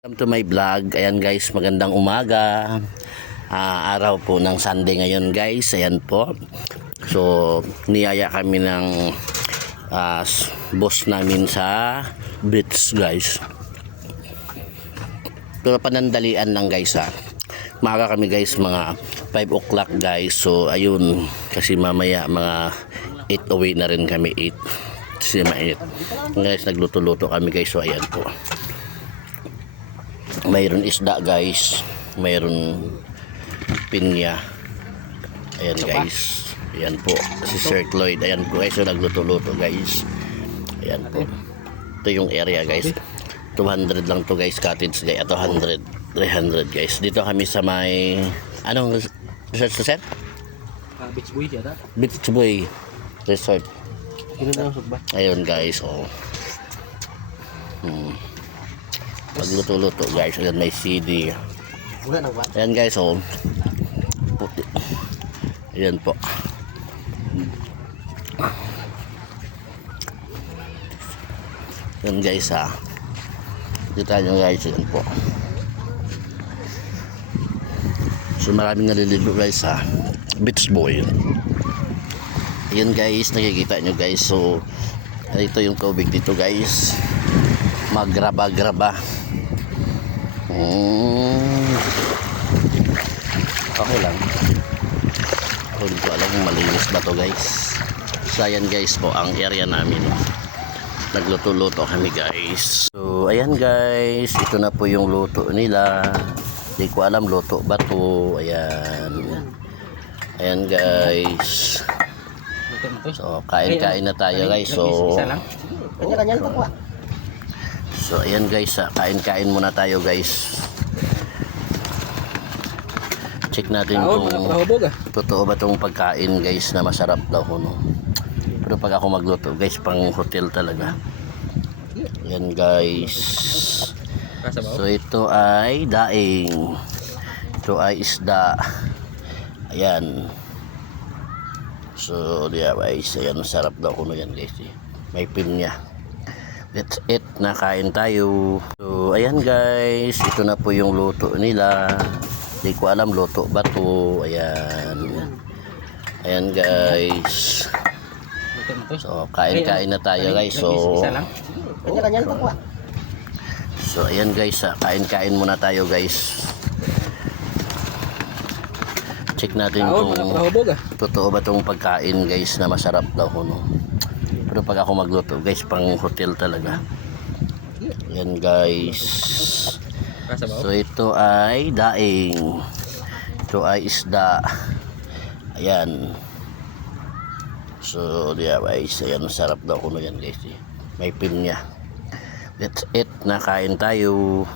Welcome to my vlog. Ayan guys, magandang umaga. Araw po ng Sunday ngayon guys. Ayan po. So, niyaya kami ng boss namin sa beach guys. Pero panandalian lang guys ha. Maaga kami guys, mga 5 o'clock guys. So, ayun. Kasi mamaya mga 8 away na rin kami. 8. Kasi ma-8. Guys, nagluto-luto kami guys. So, ayan po. Mayroon isda guys, mayroon pinya. Ayan guys, ayan po si Sir Cloyd. Ayan po guys, so nagluto-luto guys. Ayan po, ito yung area guys. 200 lang to guys, cottage guys. Ito 100, 300 guys. Dito kami sa may anong resort to sir? Beach Boy yata. Beach Boy Resort. Ayun guys, oh. Pagluto-luto guys. Ayan, may CD. Ayan guys, oh. Puti. Ayan po. Ayan guys ha. Kita nyo guys. Ayan po. So maraming naliligo guys ha. Beach Boy. Ayan guys, nakikita nyo guys. So ito yung tubig dito guys. Magraba-graba. Okay lang. Hindi ko alam kung malinis ba to guys. So ayan guys po ang area namin. Nagluto-luto kami guys. So ayan guys, ito na po yung luto nila. Hindi ko alam luto ba to. Ayan. Ayan guys. So kain-kain na tayo guys. So ayan guys, kain-kain muna tayo guys. Check natin kung totoo ba itong pagkain guys na masarap daw no? Pero pag ako magluto guys, pang hotel talaga. Ayan guys. So ito ay daing. Ito ay isda. Ayan. So diya guys, ayan, masarap daw kuno yan guys. May pinya. That's it, nakain tayo. So ayan guys, ito na po yung luto nila. Hindi ko alam luto ba to. Ayan. Ayan guys. So kain-kain na tayo guys. So ayan guys, kain-kain muna tayo guys. Check natin kung totoo ba itong pagkain guys na masarap daw no? Pero pag ako magluto guys, pang hotel talaga. Yan guys. So ito ay daing. Ito ay isda. Ayan. So diya guys, ayan, masarap daw kuno yan guys. May pinya. That's it, nakain tayo.